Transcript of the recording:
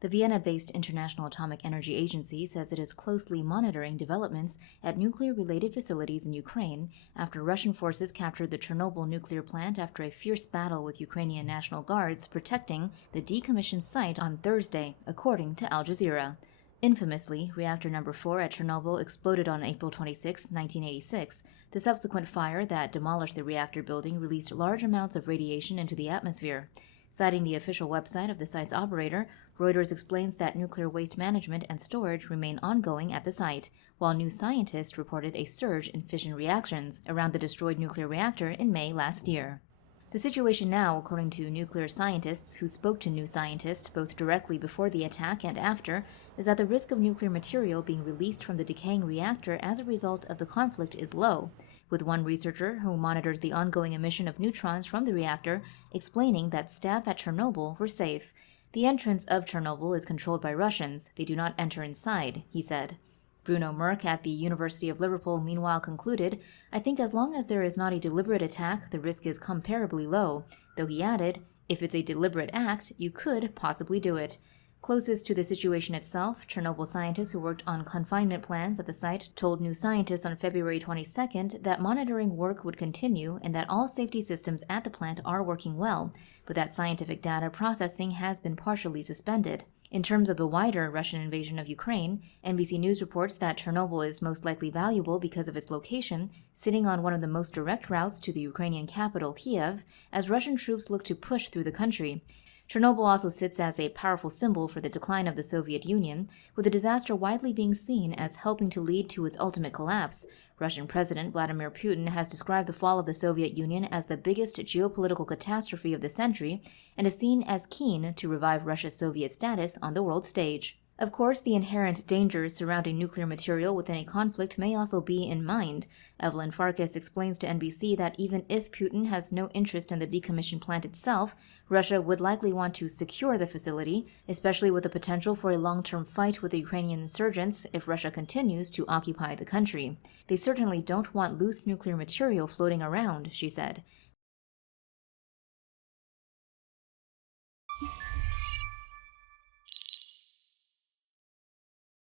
The Vienna-based International Atomic Energy Agency says it is closely monitoring developments at nuclear-related facilities in Ukraine after Russian forces captured the Chernobyl nuclear plant after a fierce battle with Ukrainian National Guards protecting the decommissioned site on Thursday, according to Al Jazeera. Infamously, reactor number 4 at Chernobyl exploded on April 26, 1986. The subsequent fire that demolished the reactor building released large amounts of radiation into the atmosphere. Citing the official website of the site's operator, Reuters explains that nuclear waste management and storage remain ongoing at the site, while New Scientist reported a surge in fission reactions around the destroyed nuclear reactor in May last year. The situation now, according to nuclear scientists who spoke to New Scientist both directly before the attack and after, is that the risk of nuclear material being released from the decaying reactor as a result of the conflict is low, with one researcher who monitors the ongoing emission of neutrons from the reactor explaining that staff at Chernobyl were safe. The entrance of Chernobyl is controlled by Russians. They do not enter inside, he said. Bruno Merk at the University of Liverpool meanwhile concluded, I think as long as there is not a deliberate attack, the risk is comparably low, though he added, if it's a deliberate act, you could possibly do it. Closest to the situation itself, Chernobyl scientists who worked on confinement plans at the site told New Scientist on February 22nd that monitoring work would continue and that all safety systems at the plant are working well, but that scientific data processing has been partially suspended. In terms of the wider Russian invasion of Ukraine, NBC News reports that Chernobyl is most likely valuable because of its location, sitting on one of the most direct routes to the Ukrainian capital, Kiev, as Russian troops look to push through the country. Chernobyl also sits as a powerful symbol for the decline of the Soviet Union, with the disaster widely being seen as helping to lead to its ultimate collapse. Russian President Vladimir Putin has described the fall of the Soviet Union as the biggest geopolitical catastrophe of the century and is seen as keen to revive Russia's Soviet status on the world stage. Of course, the inherent dangers surrounding nuclear material within a conflict may also be in mind. Evelyn Farkas explains to NBC that even if Putin has no interest in the decommissioned plant itself, Russia would likely want to secure the facility, especially with the potential for a long-term fight with the Ukrainian insurgents if Russia continues to occupy the country. They certainly don't want loose nuclear material floating around, she said.